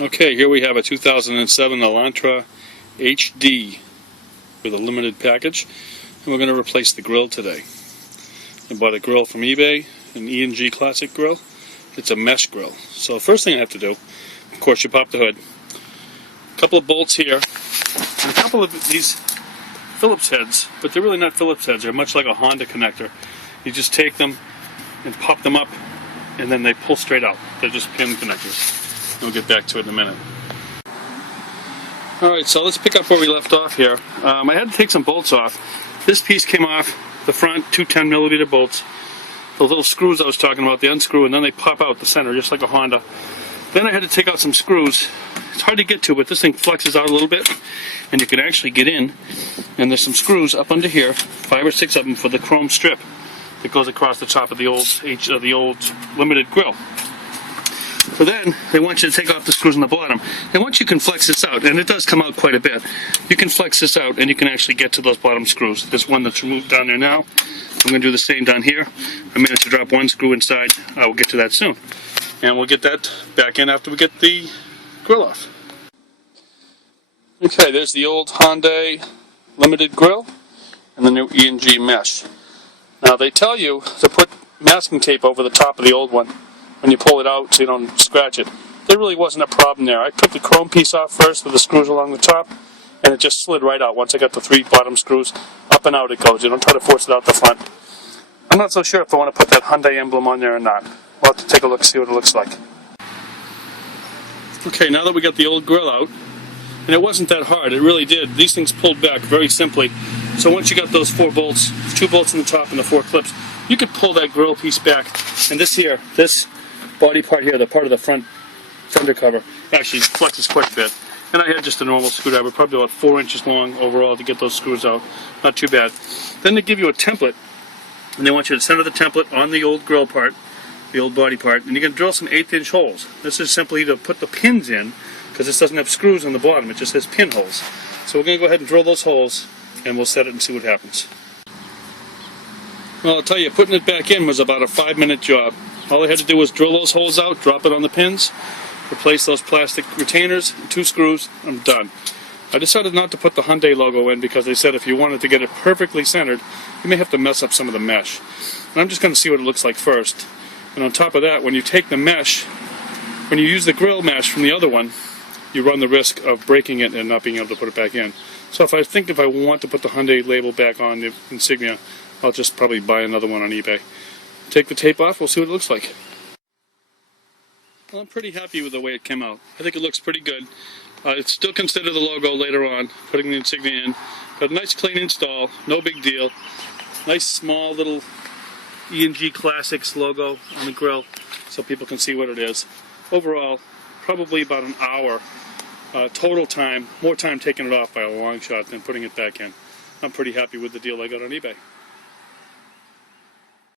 Okay, here we have a 2007 Elantra HD with a limited package, and we're going to replace the grill today. I bought a grill from eBay, an E&G Classic grill. It's a mesh grill. So the first thing I have to do, of course, you pop the hood. A couple of bolts here, and a couple of these Phillips heads, but they're really not Phillips heads. They're much like a Honda connector. You just take them and pop them up, and then they pull straight out. They're just pin connectors. We'll get back to it in a minute. Alright, so let's pick up where we left off here. I had to take some bolts off. This piece came off the front, two 10mm bolts. Those little screws I was talking about, they unscrew and then they pop out the center, just like a Honda. Then I had to take out some screws. It's hard to get to, but this thing flexes out a little bit, and you can actually get in. And there's some screws up under here, 5 or 6 of them, for the chrome strip that goes across the top of the old limited grill. So then, they want you to take off the screws on the bottom. And once you can flex this out, and it does come out quite a bit, you can flex this out and you can actually get to those bottom screws. There's one that's removed down there now. I'm going to do the same down here. I managed to drop one screw inside. I will get to that soon. And we'll get that back in after we get the grill off. Okay, there's the old Hyundai limited grill and the new E&G mesh. Now they tell you to put masking tape over the top of the old one when you pull it out so you don't scratch it. There really wasn't a problem there. I took the chrome piece off first with the screws along the top, and it just slid right out. Once I got the 3 bottom screws, up and out it goes. You don't try to force it out the front. I'm not so sure if I want to put that Hyundai emblem on there or not. We'll have to take a look, see what it looks like. Okay, now that we got the old grill out, and it wasn't that hard, it really did. These things pulled back very simply. So once you got those 4 bolts, 2 bolts in the top and the 4 clips, you could pull that grill piece back. And this body part here, the part of the front fender cover, actually flexes quite a bit. And I had just a normal screwdriver, probably about 4 inches long overall to get those screws out. Not too bad. Then they give you a template, and they want you to center the template on the old grill part, the old body part, and you can drill some 1/8 inch holes. This is simply to put the pins in, because this doesn't have screws on the bottom, it just has pin holes. So we're going to go ahead and drill those holes, and we'll set it and see what happens. Well, I'll tell you, putting it back in was about a 5-minute job. All I had to do was drill those holes out, drop it on the pins, replace those plastic retainers, 2 screws, I'm done. I decided not to put the Hyundai logo in because they said if you wanted to get it perfectly centered, you may have to mess up some of the mesh. And I'm just going to see what it looks like first. And on top of that, when you take the mesh, when you use the grill mesh from the other one, you run the risk of breaking it and not being able to put it back in. So if I want to put the Hyundai label back on the insignia, I'll just probably buy another one on eBay. Take the tape off, we'll see what it looks like. Well, I'm pretty happy with the way it came out. I think it looks pretty good. It's still consider the logo later on, putting the insignia in. But a nice clean install, no big deal. Nice small little E&G Classics logo on the grill so people can see what it is. Overall, probably about an hour total time, more time taking it off by a long shot than putting it back in. I'm pretty happy with the deal I got on eBay.